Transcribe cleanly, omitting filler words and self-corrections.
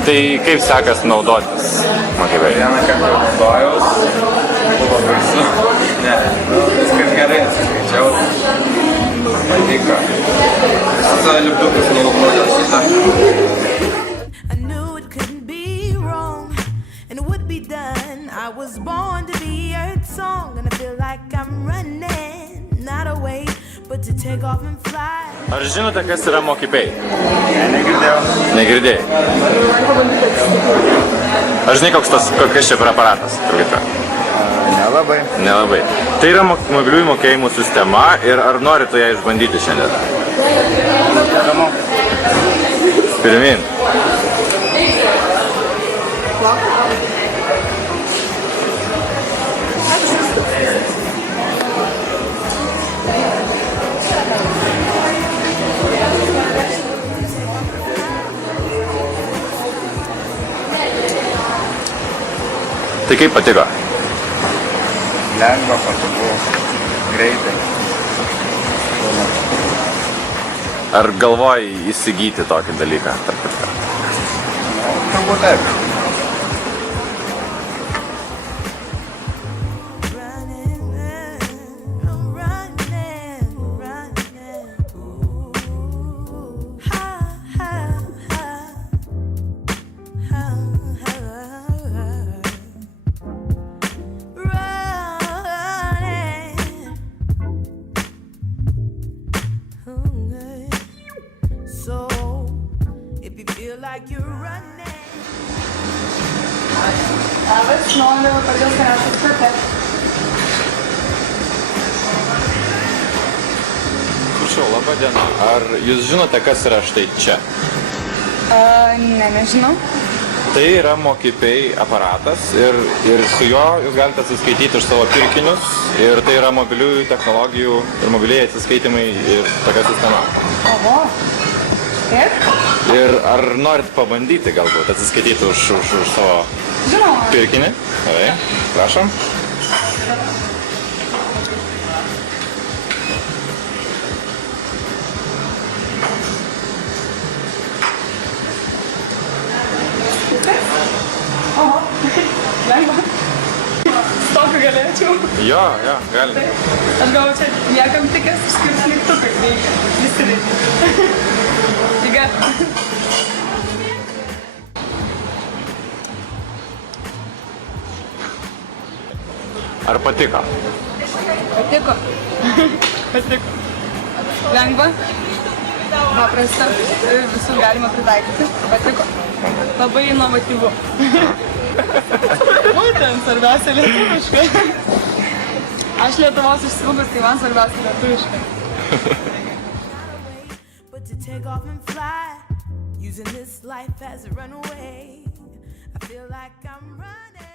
Tai kaip sekas naudotis mokybai? Vieną kartą naudojaus, buvo baisu. Ne, viskas gerai, atsiskaičiau. Patiko. Su lipdukas naudojau šitą. I was born to be Earth song, and I feel like I'm running, not away, but to take off and fly. Ar žinote, kas yra mokybai? Negirdėjau. Negirdėjai? Ar žinai, kokias čia per aparatas? Nelabai. Nelabai. Tai yra mobiliųjų mokėjimų sistema ir ar norite ją išbandyti šiandien? Pirmin. Tai kaip patiko? Lengva, patogu, greitai. Ar galvoji įsigyti tokį dalyką? Turbūt taip. Labas, noriu pradžios geriausias kartą. Prašau, laba diena. Ar jūs žinote, kas yra štai čia? Nežinau. Tai yra mokybai aparatas ir su juo jūs galite atsiskaityti už savo pirkinius ir tai yra mobiliųjų technologijų ir mobiliai atsiskaitimai ir tokia sistema. Oho. Taip? Ir ar norit pabandyti galbūt atsiskaityti už savo pirkinį? Gerai, prašom. Oho, lengva. Stoką galėčiau. Jo, gali. Aš galvoju, čia niekam tikės išskirti mygtukai reikia. Visi reikia. Lyga. Ar patiko? Patiko. Patiko. Lengva. Paprasta. Visų galima pritaikyti. Patiko. Labai inovatyvu. Būtent, svarbiausia lietuviškai. Aš Lietuvos išsiilgus, tai man svarbiausia lietuviškai. But to take off and fly, using this life as a runaway, I feel like I'm running.